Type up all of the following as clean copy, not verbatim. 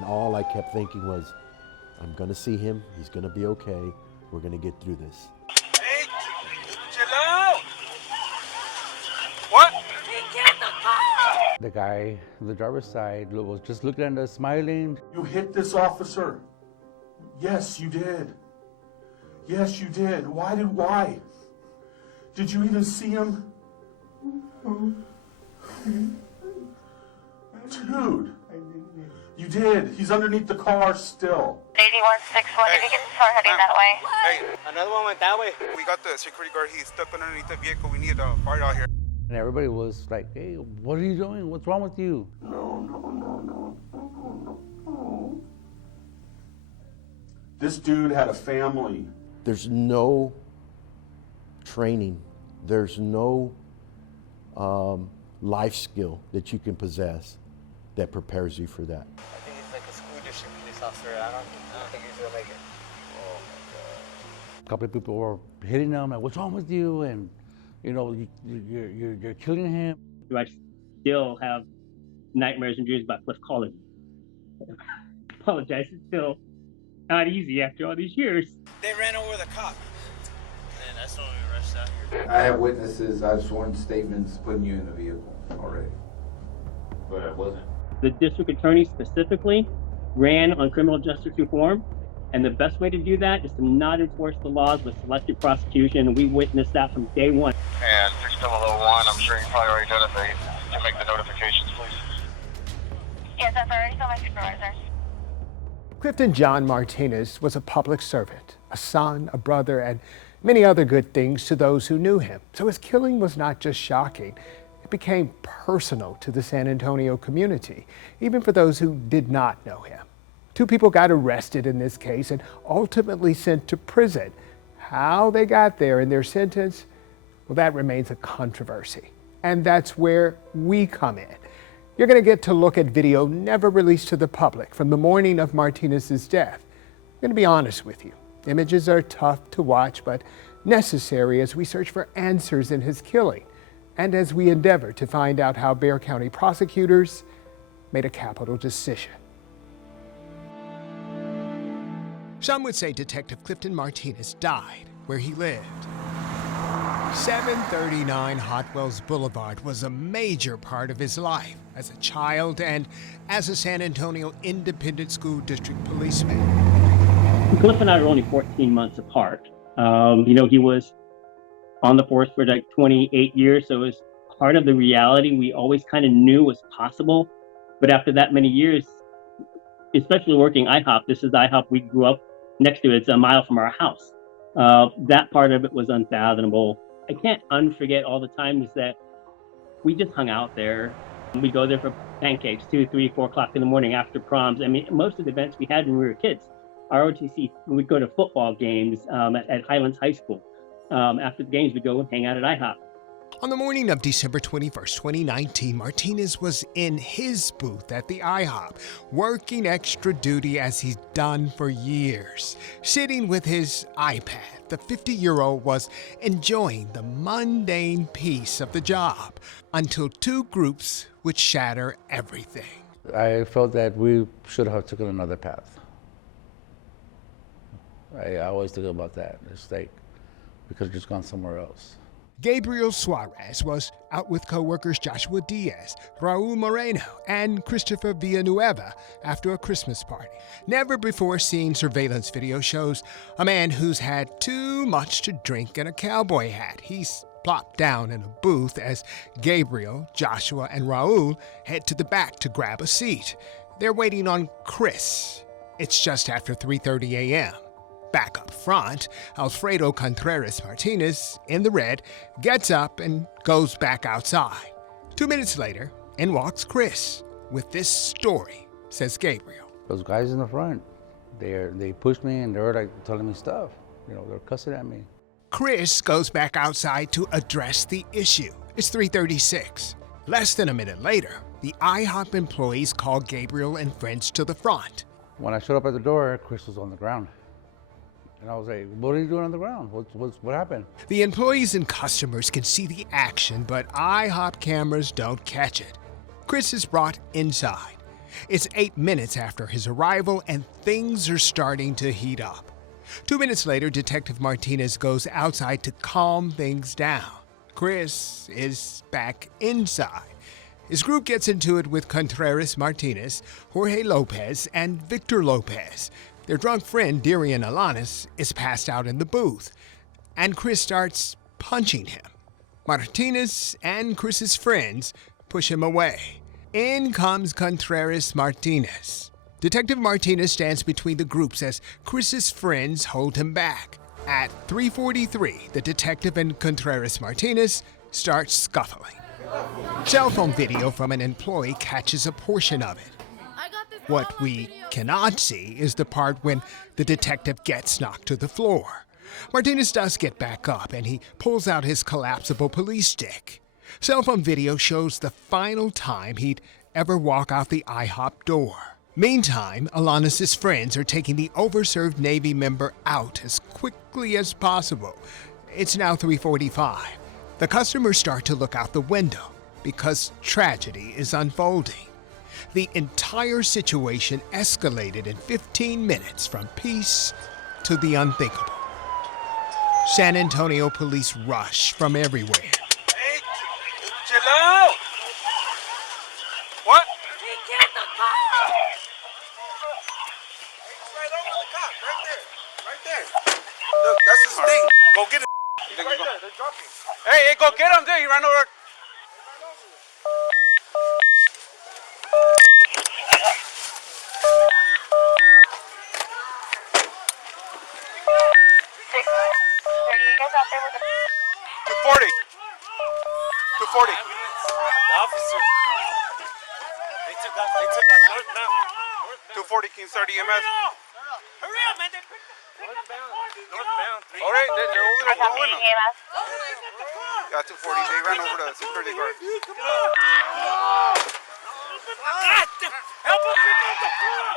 And all I kept thinking was, I'm gonna see him, he's gonna be okay, we're gonna get through this. Hey, chill out! What? He killed the car! The guy on the driver's side was just looking at us, smiling. You hit this officer. Yes, you did. Yes, you did. Why? Did you even see him? Dude, you did. He's underneath the car still. 8161, if you can start heading that way. Hey, another one went that way. We got the security guard. He's stuck underneath the vehicle. We need a fire out here. And everybody was like, hey, what are you doing? What's wrong with you? No. This dude had a family. There's no training, there's no life skill that you can possess that prepares you for that. I think he's like a school district police officer. I don't think he's gonna make it. Oh my God. A couple of people were hitting him, like, what's wrong with you? And, you know, you're killing him. Do I still have nightmares and dreams about Cliff calling? Apologize, it's still not easy after all these years. They ran over the cop. Man, that's when we rushed out here. I have witnesses. I've sworn statements putting you in the vehicle already. But I wasn't. The district attorney specifically ran on criminal justice reform, and the best way to do that is to not enforce the laws with selective prosecution, and we witnessed that from day one. And 6001, I'm sure you probably already done it. To make the notifications, please. Yes, I've already told my supervisor. Clifton John Martinez was a public servant, a son, a brother, and many other good things to those who knew him. So his killing was not just shocking, it became personal to the San Antonio community, even for those who did not know him. 2 people got arrested in this case and ultimately sent to prison. How they got there and their sentence, well, that remains a controversy. And that's where we come in. You're going to get to look at video never released to the public from the morning of Martinez's death. I'm going to be honest with you. Images are tough to watch, but necessary as we search for answers in his killing and as we endeavor to find out how Bexar County prosecutors made a capital decision. Some would say Detective Clifton Martinez died where he lived. 739 Hot Wells Boulevard was a major part of his life as a child and as a San Antonio Independent School District policeman. Cliff and I are only 14 months apart. He was on the force for like 28 years, so it was part of the reality we always kind of knew was possible. But after that many years, especially working IHOP, this is IHOP we grew up next to. It's a mile from our house. That part of it was unfathomable. I can't unforget all the times that we just hung out there. We'd go there for pancakes 2, 3, 4 o'clock in the morning after proms. I mean, most of the events we had when we were kids, ROTC, we'd go to football games at Highlands High School. After the games, we'd go and hang out at IHOP. On the morning of December 21st, 2019, Martinez was in his booth at the IHOP, working extra duty as he's done for years. Sitting with his iPad, the 50-year-old was enjoying the mundane piece of the job until 2 groups would shatter everything. I felt that we should have taken another path. I always think about that. It's like we could have just gone somewhere else. Gabriel Suarez was out with co-workers Joshua Diaz, Raul Moreno, and Christopher Villanueva after a Christmas party. Never before seen surveillance video shows a man who's had too much to drink in a cowboy hat. He's plopped down in a booth as Gabriel, Joshua, and Raul head to the back to grab a seat. They're waiting on Chris. It's just after 3:30 a.m. Back up front, Alfredo Contreras Martinez, in the red, gets up and goes back outside. 2 minutes later, in walks Chris with this story, says Gabriel. Those guys in the front, they pushed me and they were like telling me stuff. They're cussing at me. Chris goes back outside to address the issue. It's 3:36. Less than a minute later, the IHOP employees call Gabriel and friends to the front. When I showed up at the door, Chris was on the ground. And I was like, what are you doing on the ground? What happened? The employees and customers can see the action, but IHOP cameras don't catch it. Chris is brought inside. It's 8 minutes after his arrival, and things are starting to heat up. 2 minutes later, Detective Martinez goes outside to calm things down. Chris is back inside. His group gets into it with Contreras Martinez, Jorge Lopez, and Victor Lopez. Their drunk friend, Darian Alanis, is passed out in the booth, and Chris starts punching him. Martinez and Chris's friends push him away. In comes Contreras Martinez. Detective Martinez stands between the groups as Chris's friends hold him back. At 3:43, the detective and Contreras Martinez start scuffling. Cell phone video from an employee catches a portion of it. What we cannot see is the part when the detective gets knocked to the floor. Martinez does get back up, and he pulls out his collapsible police stick. Cell phone video shows the final time he'd ever walk out the IHOP door. Meantime, Alanis' friends are taking the overserved Navy member out as quickly as possible. It's now 3:45. The customers start to look out the window because tragedy is unfolding. The entire situation escalated in 15 minutes from peace to the unthinkable. San Antonio police rush from everywhere. Hey, chill out. What? He killed the cop! Right over the cop, right there. Right there. Look, that's his thing. Go get it. He's right there. They're dropping. Hey, go get him there. He ran over. Out there with the 240. 240. The officer. They took off northbound. 240 King 30 EMS. Hurry up, man. They picked up northbound. All right, they're over there going. EMS. Yeah, 240. They ran over the security guard. God, help him pick up the car.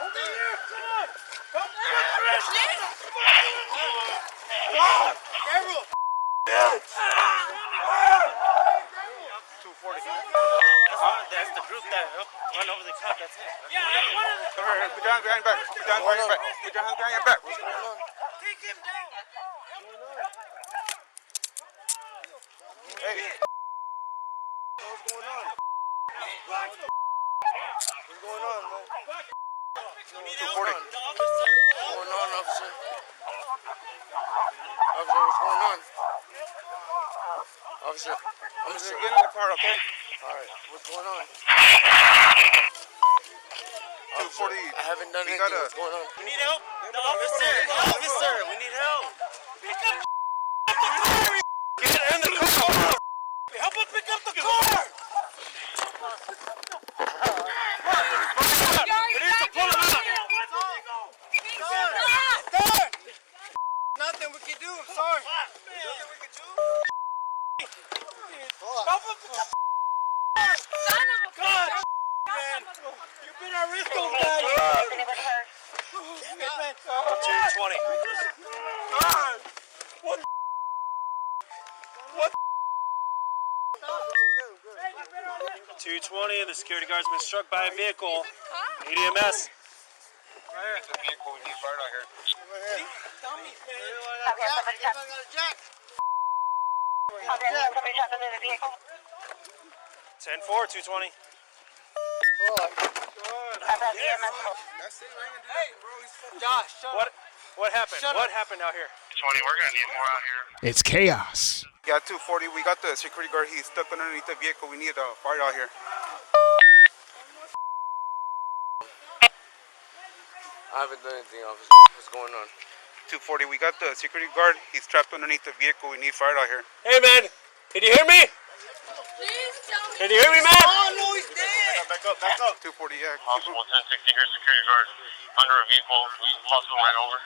Over here, come on. Help him pick up the car. Careful. 240. That's the group that run over the cop. That's it. Yeah, that's one of them. Come here, put your hands behind your back. Put your hands behind your back. Put your hands behind your back. What's going on? Take him down. Hey. What's going on? What's going on, man? 240. What's going on, officer? Officer, what's going on? Officer, Officer, get in the car, okay? All right, what's going on? 240. I haven't done We anything. gotta- What's going on? We need help. The officer, we need help. Pick up the car. Get in the car. Help him pick up the car. We need to pull him out. Nothing we can do. I'm sorry. Nothing we can do. Help him pick up the Son of a God, man. You've been our wrist over guys. 220. God. What? What? 220. The security guard's been struck by a vehicle. Need EMS. It's a vehicle. We need fire out here. Somebody shot into the vehicle. 10-4, 220. Josh, What happened? What happened out here? 20, we're gonna need more out here. It's chaos. Yeah, 240. We got the security guard. He's stuck underneath the vehicle. We need a fire out here. I haven't done anything, officer. What's going on? 240. We got the security guard. He's trapped underneath the vehicle. We need fire out here. Hey, man. Can you hear me? Please tell me. Can you hear me, man? Back up, back up. 240. Yeah. Hospital 1060 here, security guard under a vehicle. Hospital right over.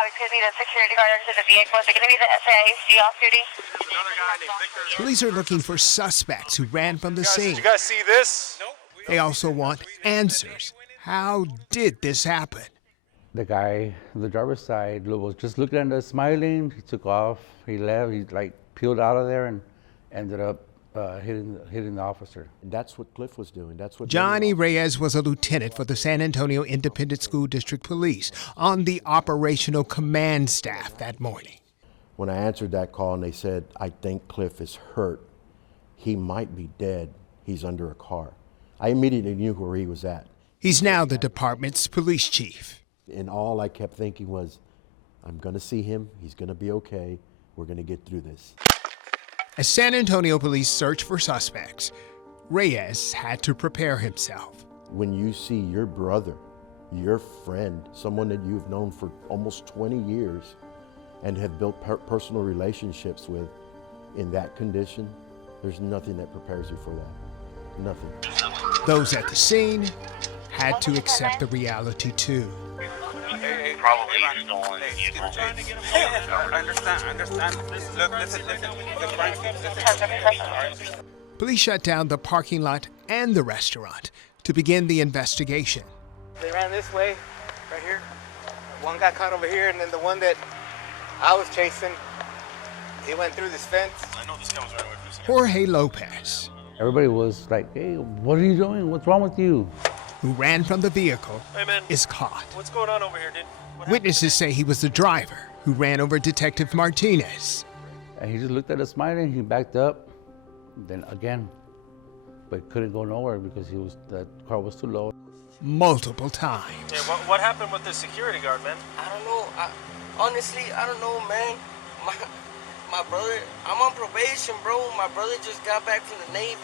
It's going to be the security guard into the vehicle. Is it going to be the SAIC off duty? There's another guy named Victor. Police are looking for suspects who ran from the scene. Did you guys see this? Nope. They also want answers. How did this happen? The guy on the driver's side was just looking at us, smiling. He took off. He left. He like peeled out of there and ended up hitting the officer. And that's what Cliff was doing. That's what Johnny Reyes was a lieutenant for the San Antonio Independent School District Police on the operational command staff that morning. When I answered that call and they said, I think Cliff is hurt. He might be dead. He's under a car. I immediately knew where he was at. He's now the department's police chief. And all I kept thinking was, I'm going to see him. He's going to be okay. We're going to get through this. As San Antonio police search for suspects, Reyes had to prepare himself. When you see your brother, your friend, someone that you've known for almost 20 years and have built personal relationships with in that condition, there's nothing that prepares you for that. Nothing. Those at the scene had to accept the reality too. Probably just don't want I understand. Listen. Police shut down the parking lot and the restaurant to begin the investigation. They ran this way, right here. One got caught over here, and then the one that I was chasing, he went through this fence. I know this comes right away from this. Jorge Lopez, Everybody was like, hey, what are you doing? What's wrong with you? who ran from the vehicle, Hey, man. is caught. What's going on over here, dude? Witnesses say he was the driver who ran over Detective Martinez. And he just looked at us smiling, he backed up, then again, but couldn't go nowhere because that car was too low. Multiple times. Yeah, what happened with the security guard, man? I don't know. Honestly, I don't know, man. My brother, I'm on probation, bro. My brother just got back from the Navy.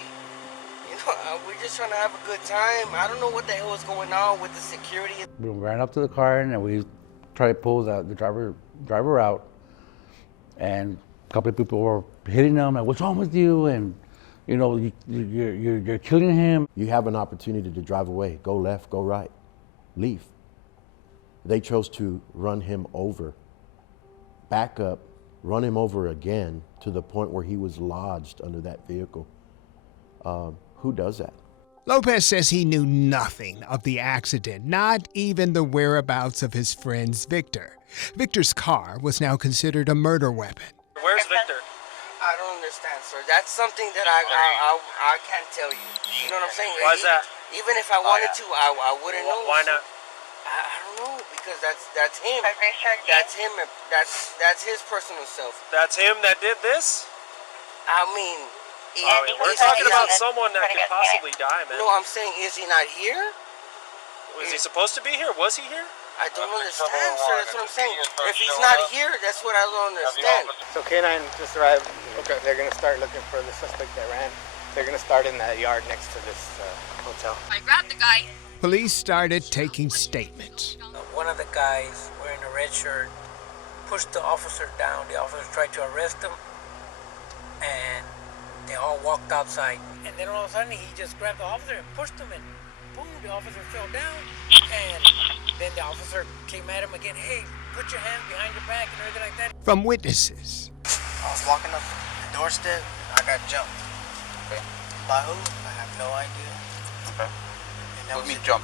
You know, we're just trying to have a good time. I don't know what the hell is going on with the security. We ran up to the car and we tried to pull the driver out, and a couple of people were hitting him, like, what's wrong with you? And you know, you're killing him. You have an opportunity to drive away. Go left, go right, leave. They chose to run him over, back up, run him over again to the point where he was lodged under that vehicle. Who does that? Lopez says he knew nothing of the accident, not even the whereabouts of his friend's Victor. Victor's car was now considered a murder weapon. Where's Victor? I don't understand, sir. That's something that I can't tell you. You know what I'm saying? Why is that? Even if I wanted to, I wouldn't know. Why not? I don't know, because that's him. That's him. That's his personal self. That's him that did this? I mean, we're talking about someone that could possibly die, man. No, I'm saying, is he not here? Was he supposed to be here? Was he here? I don't understand, sir. That's what I'm saying. If he's not here, that's what I don't understand. So K9 just arrived. Okay. They're going to start looking for the suspect that ran. They're going to start in that yard next to this hotel. I grabbed the guy. Police started taking statements. One of the guys wearing a red shirt pushed the officer down. The officer tried to arrest him, and they all walked outside. And then all of a sudden, he just grabbed the officer and pushed him, and boom, the officer fell down. And then the officer came at him again. Hey, put your hands behind your back and everything like that. From witnesses. I was walking up the doorstep. I got jumped. Okay. By who? I have no idea. Okay. Let me jump.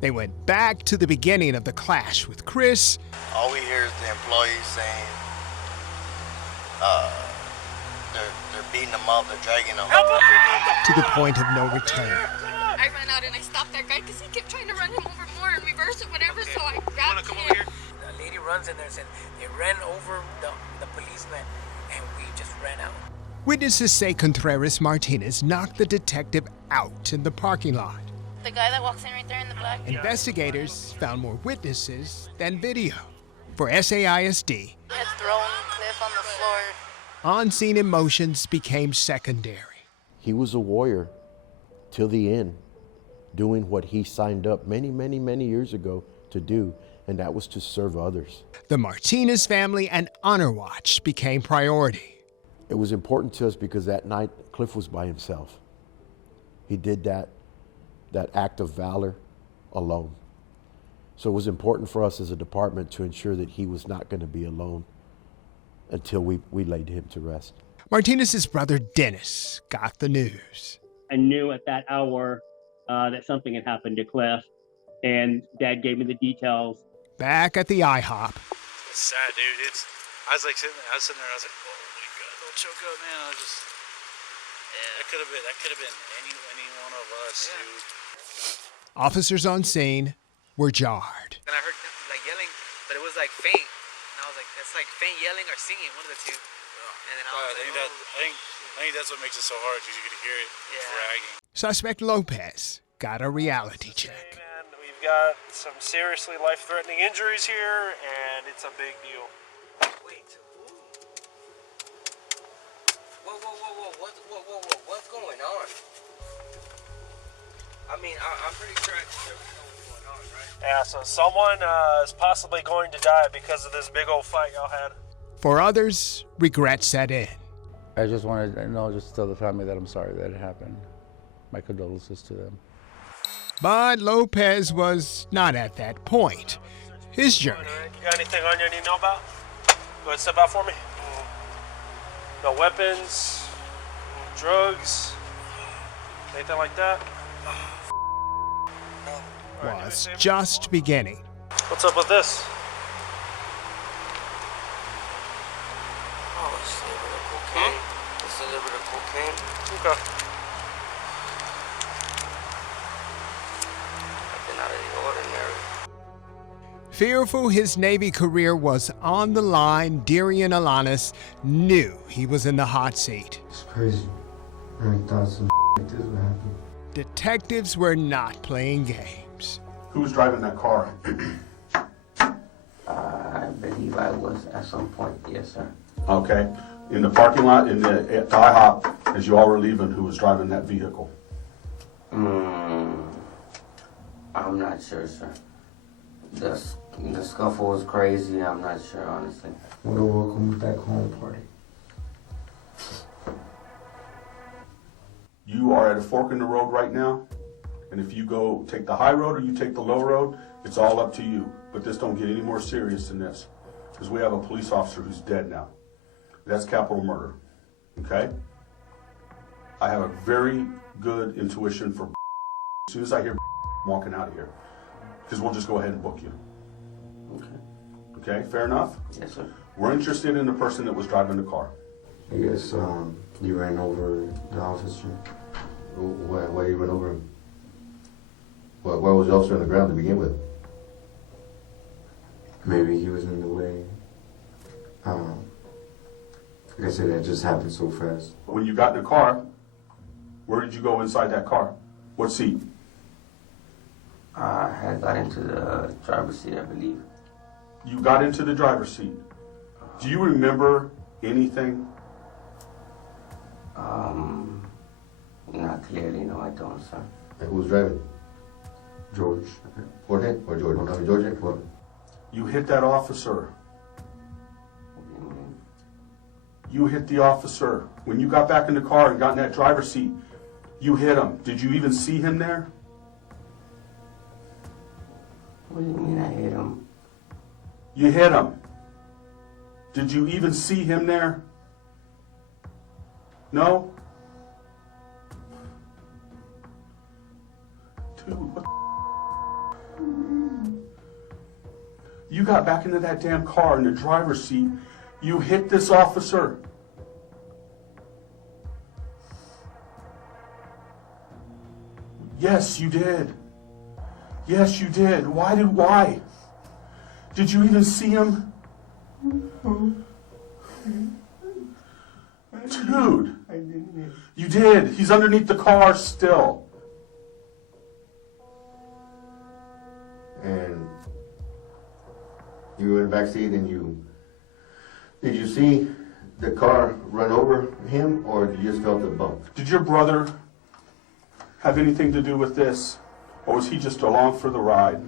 They went back to the beginning of the clash with Chris. All we hear is the employees saying, they're beating them up, they're dragging them. To the point of no return. I ran out and I stopped that guy because he kept trying to run him over more and reverse or whatever, so I grabbed him. The lady runs in there and said they ran over the policeman, and we just ran out. Witnesses say Contreras Martinez knocked the detective out in the parking lot. The guy that walks in right there in the black. Investigators found more witnesses than video. For SAISD, Had thrown Cliff on the floor. on-scene emotions became secondary. He was a warrior till the end, doing what he signed up many, many, many years ago to do, and that was to serve others. The Martinez family and Honor Watch became priority. It was important to us because that night Cliff was by himself. He did that act of valor alone. So it was important for us as a department to ensure that he was not going to be alone until we laid him to rest. Martinez's brother Dennis got the news. I knew at that hour that something had happened to Cliff, and Dad gave me the details. Back at the IHOP, It's sad, dude. I was sitting there, and I was like, oh my God, don't choke up, man. That could have been any one of us, dude. Officers on scene were jarred. And I heard like yelling, but it was like faint. And I was like, it's like faint yelling or singing, one of the two. And then I think that's what makes it so hard, because you could hear it dragging. Suspect Lopez got a reality check. Man, we've got some seriously life-threatening injuries here, and it's a big deal. Wait. Whoa. What's going on? I mean, I'm pretty sure I know what's going on, right? Yeah, so someone is possibly going to die because of this big old fight y'all had. For others, regret set in. I just wanted to just tell the family that I'm sorry that it happened. My condolences to them. But Lopez was not at that point. His journey. You got anything on you I need to know about? Go ahead, step out for me. No weapons, no drugs, anything like that? Was just beginning. What's up with this? Oh, it's a little bit of cocaine. It's a little bit of cocaine. Okay. Nothing out of the ordinary. Fearful his Navy career was on the line, Darian Alanis knew he was in the hot seat. It's crazy. I never thought some like this would happen. Detectives were not playing games. Who was driving that car? I believe I was at some point, yes, sir. Okay. In the parking lot, at the IHOP, as you all were leaving, who was driving that vehicle? I'm not sure, sir. The scuffle was crazy. I'm not sure, honestly. What a welcome back home party. You are at a fork in the road right now, and if you go take the high road or you take the low road, it's all up to you. But this don't get any more serious than this, because we have a police officer who's dead now. That's capital murder, okay? I have a very good intuition for as soon as I hear I'm walking out of here, because we'll just go ahead and book you. Okay. Okay, fair enough? Yes, sir. We're interested in the person that was driving the car. I guess you ran over the officer. Why you ran over him? Why was the officer on the ground to begin with? Maybe he was in the way. Like I said, that just happened so fast. When you got in the car, where did you go inside that car? What seat? I had got into the driver's seat, I believe. You got into the driver's seat. Do you remember anything? Not clearly, no, I don't, sir. And who was driving? George. Jorge or George? No, George. What? You hit that officer. You hit the officer. When you got back in the car and got in that driver's seat, you hit him. Did you even see him there? What do you mean I hit him? You hit him. Did you even see him there? No? Dude, what the You got back into that damn car in the driver's seat. You hit this officer. Yes, you did. Yes, you did. Why? Did you even see him? Dude, you did. He's underneath the car still. And you were in the back seat and did you see the car run over him, or you just felt the bump? Did your brother have anything to do with this, or was he just along for the ride?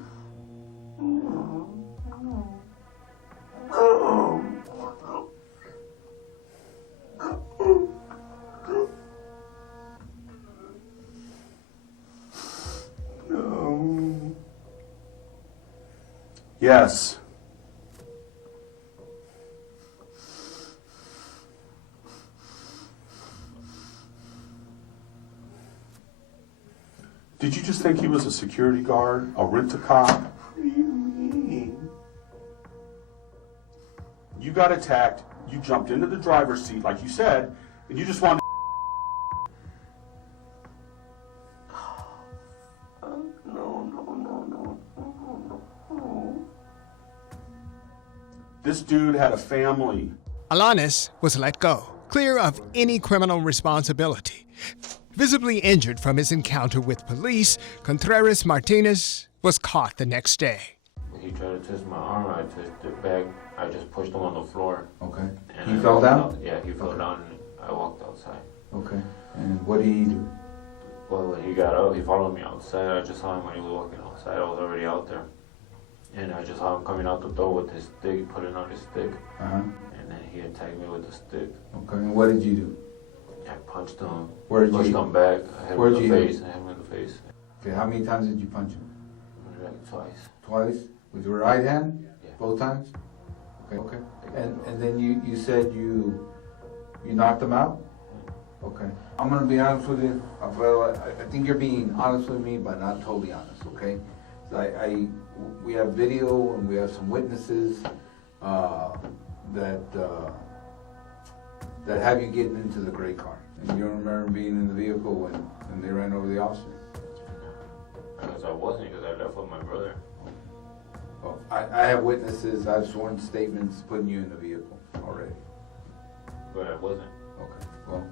No. Yes. Did you just think he was a security guard, a rent-a-cop? What do you mean? You got attacked, you jumped into the driver's seat, like you said, and you just wanted dude had a family. Alanis was let go, clear of any criminal responsibility. Visibly injured from his encounter with police, Contreras Martinez was caught the next day. He tried to twist my arm, I twisted it back. I just pushed him on the floor. Okay. And He I fell walked down? out. Yeah, he fell down and I walked outside. Okay. And what did he do? Well, when he got up, he followed me outside. I just saw him when he was walking outside. I was already out there. And I just saw him coming out the door with his stick, putting on his stick. Uh-huh. And then he attacked me with the stick. Okay. And what did you do? I punched him. Where did pushed you? him back. I hit him Where'd in you the hit? face. I hit him in the face. Okay. How many times did you punch him? Like twice. Twice? With your right hand? Yeah. Both times? Okay. Okay. And then you said you knocked him out? Okay. I'm gonna be honest with you. I think you're being honest with me, but not totally honest. Okay. We have video and we have some witnesses that have you getting into the gray car, and you don't remember being in the vehicle when they ran over the officer. Because I wasn't, because I left with my brother. Well, I have witnesses. I've sworn statements putting you in the vehicle already. But I wasn't. Okay. Well,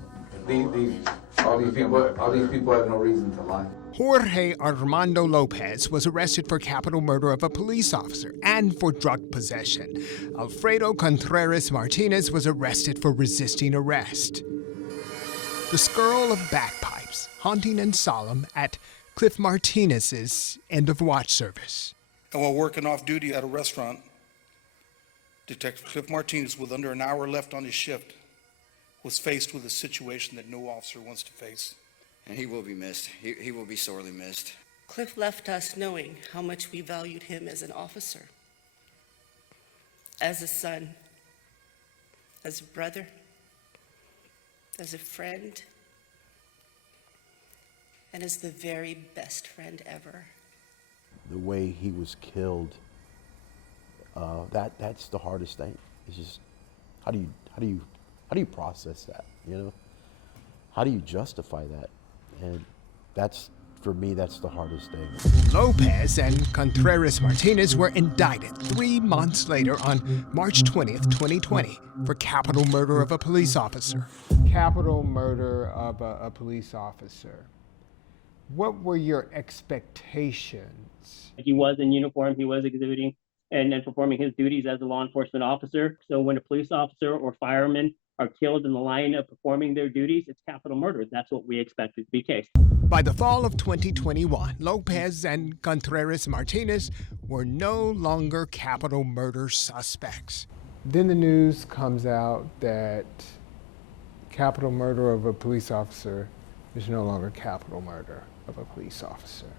all these people have no reason to lie. Jorge Armando Lopez was arrested for capital murder of a police officer and for drug possession. Alfredo Contreras Martinez was arrested for resisting arrest. The skirl of bagpipes, haunting and solemn at Cliff Martinez's end-of-watch service. And while working off duty at a restaurant, Detective Cliff Martinez, with under an hour left on his shift, was faced with a situation that no officer wants to face. And he will be missed. He will be sorely missed. Cliff left us knowing how much we valued him as an officer, as a son, as a brother, as a friend, and as the very best friend ever. The way he was killed, that's the hardest thing. It's just how do you process that? You know, how do you justify that? And for me, that's the hardest thing. Lopez and Contreras Martinez were indicted 3 months later on March 20th, 2020, for capital murder of a police officer. Capital murder of a police officer. What were your expectations? He was in uniform, he was exhibiting and performing his duties as a law enforcement officer. So when a police officer or fireman are killed in the line of performing their duties, it's capital murder. That's what we expected to be the case. By the fall of 2021, Lopez and Contreras Martinez were no longer capital murder suspects. Then the news comes out that capital murder of a police officer is no longer capital murder of a police officer.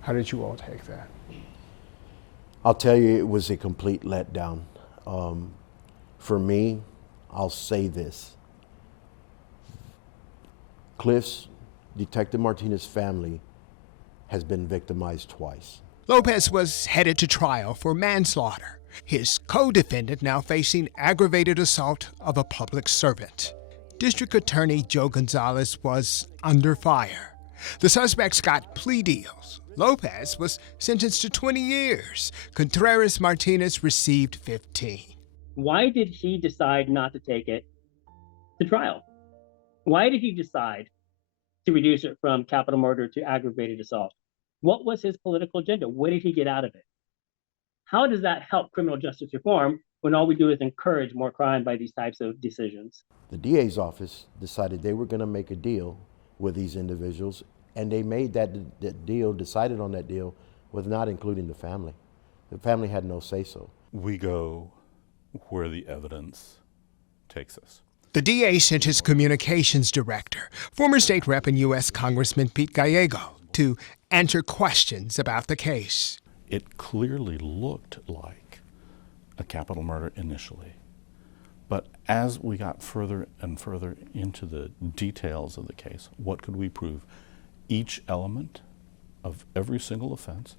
How did you all take that? I'll tell you, it was a complete letdown. For me, I'll say this. Cliff's, Detective Martinez's family has been victimized twice. Lopez was headed to trial for manslaughter. His co-defendant now facing aggravated assault of a public servant. District Attorney Joe Gonzalez was under fire. The suspects got plea deals. Lopez was sentenced to 20 years. Contreras Martinez received 15. Why did he decide not to take it to trial? Why did he decide to reduce it from capital murder to aggravated assault? What was his political agenda? What did he get out of it? How does that help criminal justice reform when all we do is encourage more crime by these types of decisions? The DA's office decided they were going to make a deal with these individuals, and they made that deal, decided on that deal, with not including the family. The family had no say-so. We go where the evidence takes us. The DA sent his communications director, former state rep and U.S. Congressman Pete Gallego, to answer questions about the case. It clearly looked like a capital murder initially. But as we got further and further into the details of the case, what could we prove? Each element of every single offense,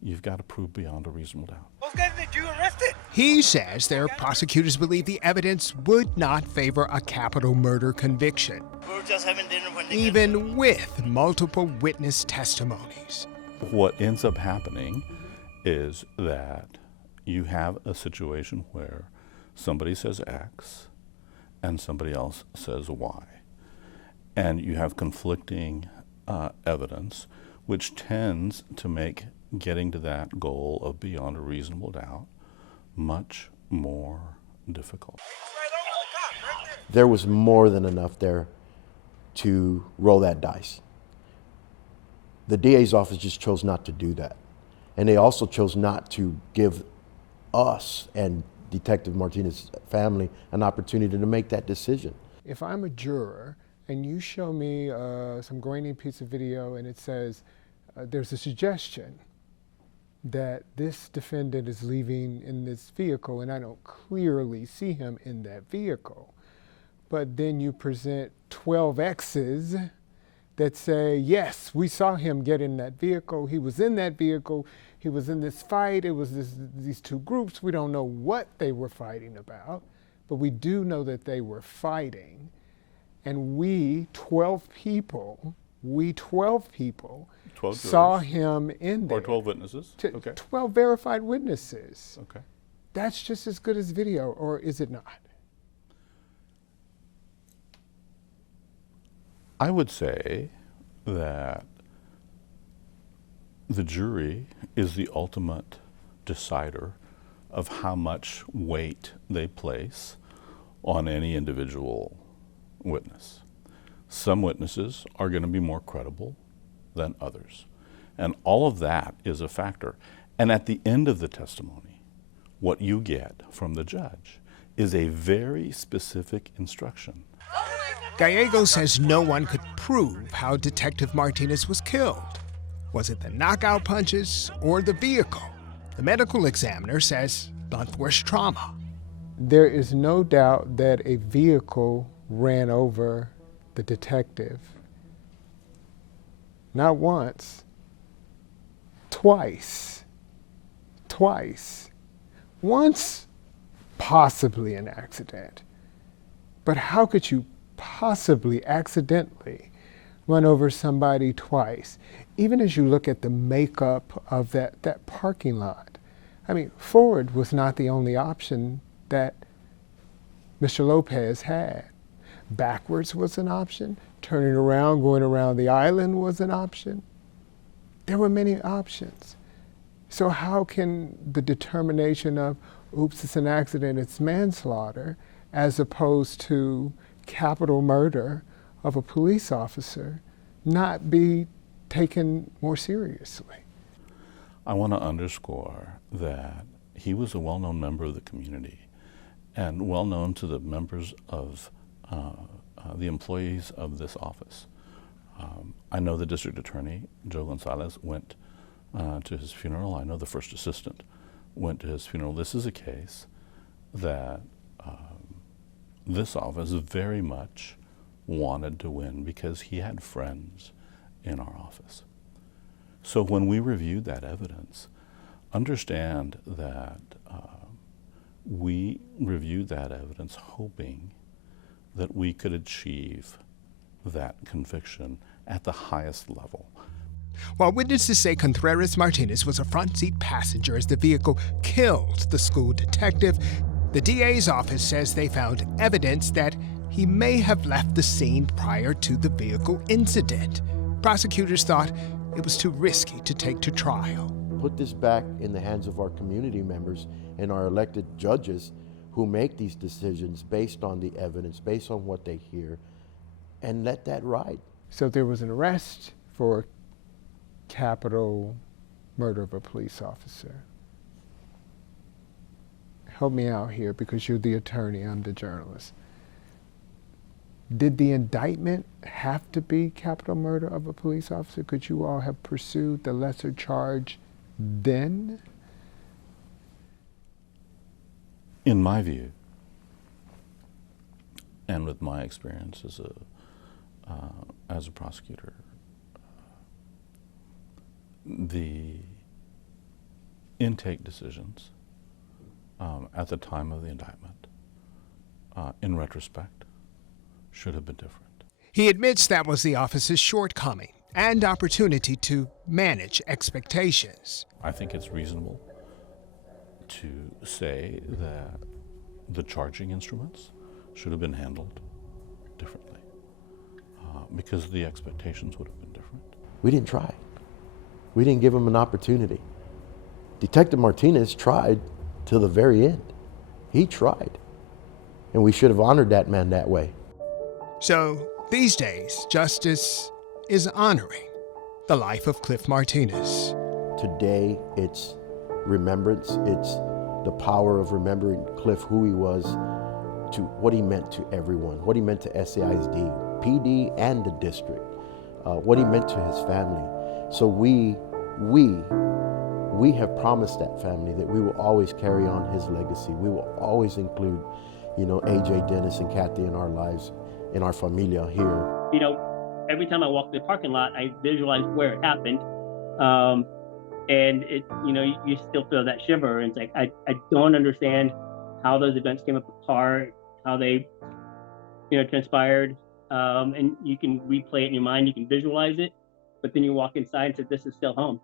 you've got to prove beyond a reasonable doubt. Those guys that you arrested? He says their prosecutors believe the evidence would not favor a capital murder conviction, We were just having dinner when they even with multiple witness testimonies. What ends up happening is that you have a situation where somebody says X and somebody else says Y. And you have conflicting evidence, which tends to make getting to that goal of beyond a reasonable doubt much more difficult. There was more than enough there to roll that dice. The DA's office just chose not to do that. And they also chose not to give us and Detective Martinez's family an opportunity to make that decision. If I'm a juror and you show me some grainy piece of video and it says there's a suggestion that this defendant is leaving in this vehicle and I don't clearly see him in that vehicle, but then you present 12 X's that say, yes, we saw him get in that vehicle, he was in that vehicle, he was in this fight, it was these two groups, we don't know what they were fighting about, but we do know that they were fighting. And we 12 people saw him in there. Or 12 witnesses? Okay. 12 verified witnesses. Okay. That's just as good as video, or is it not? I would say that the jury is the ultimate decider of how much weight they place on any individual witness. Some witnesses are going to be more credible than others. And all of that is a factor. And at the end of the testimony, what you get from the judge is a very specific instruction. Gallego says no one could prove how Detective Martinez was killed. Was it the knockout punches or the vehicle? The medical examiner says blunt force trauma. There is no doubt that a vehicle ran over the detective. Not once, twice. Once, possibly an accident. But how could you possibly accidentally run over somebody twice? Even as you look at the makeup of that parking lot. I mean, forward was not the only option that Mr. Lopez had. Backwards was an option. Turning around, going around the island was an option. There were many options. So how can the determination of, oops, it's an accident, it's manslaughter, as opposed to capital murder of a police officer, not be taken more seriously? I want to underscore that he was a well-known member of the community and well-known to the members of the employees of this office. I know the district attorney, Joe Gonzalez, went to his funeral. I know the first assistant went to his funeral. This is a case that this office very much wanted to win because he had friends in our office. So when we reviewed that evidence, understand that we reviewed that evidence hoping that we could achieve that conviction at the highest level. While witnesses say Contreras Martinez was a front seat passenger as the vehicle killed the school detective, the DA's office says they found evidence that he may have left the scene prior to the vehicle incident. Prosecutors thought it was too risky to take to trial. Put this back in the hands of our community members and our elected judges who make these decisions based on the evidence, based on what they hear, and let that ride. So there was an arrest for capital murder of a police officer. Help me out here because you're the attorney, I'm the journalist. Did the indictment have to be capital murder of a police officer? Could you all have pursued the lesser charge then? In my view, and with my experience as a prosecutor, the intake decisions at the time of the indictment, in retrospect, should have been different. He admits that was the office's shortcoming and opportunity to manage expectations. I think it's reasonable to say that the charging instruments should have been handled differently, because the expectations would have been different. We didn't try. We didn't give him an opportunity. Detective Martinez tried till the very end. He tried. And we should have honored that man that way. So these days, justice is honoring the life of Cliff Martinez. Today, it's remembrance. It's the power of remembering Cliff, who he was, to what he meant to everyone, what he meant to SAISD, PD, and the district, what he meant to his family. So we have promised that family that we will always carry on his legacy. We will always include, AJ, Dennis, and Kathy in our lives, in our familia here. Every time I walk the parking lot, I visualize where it happened. And it, you still feel that shiver. And it's like, I don't understand how those events came apart, how they, transpired. And you can replay it in your mind, you can visualize it, but then you walk inside and say, this is still home.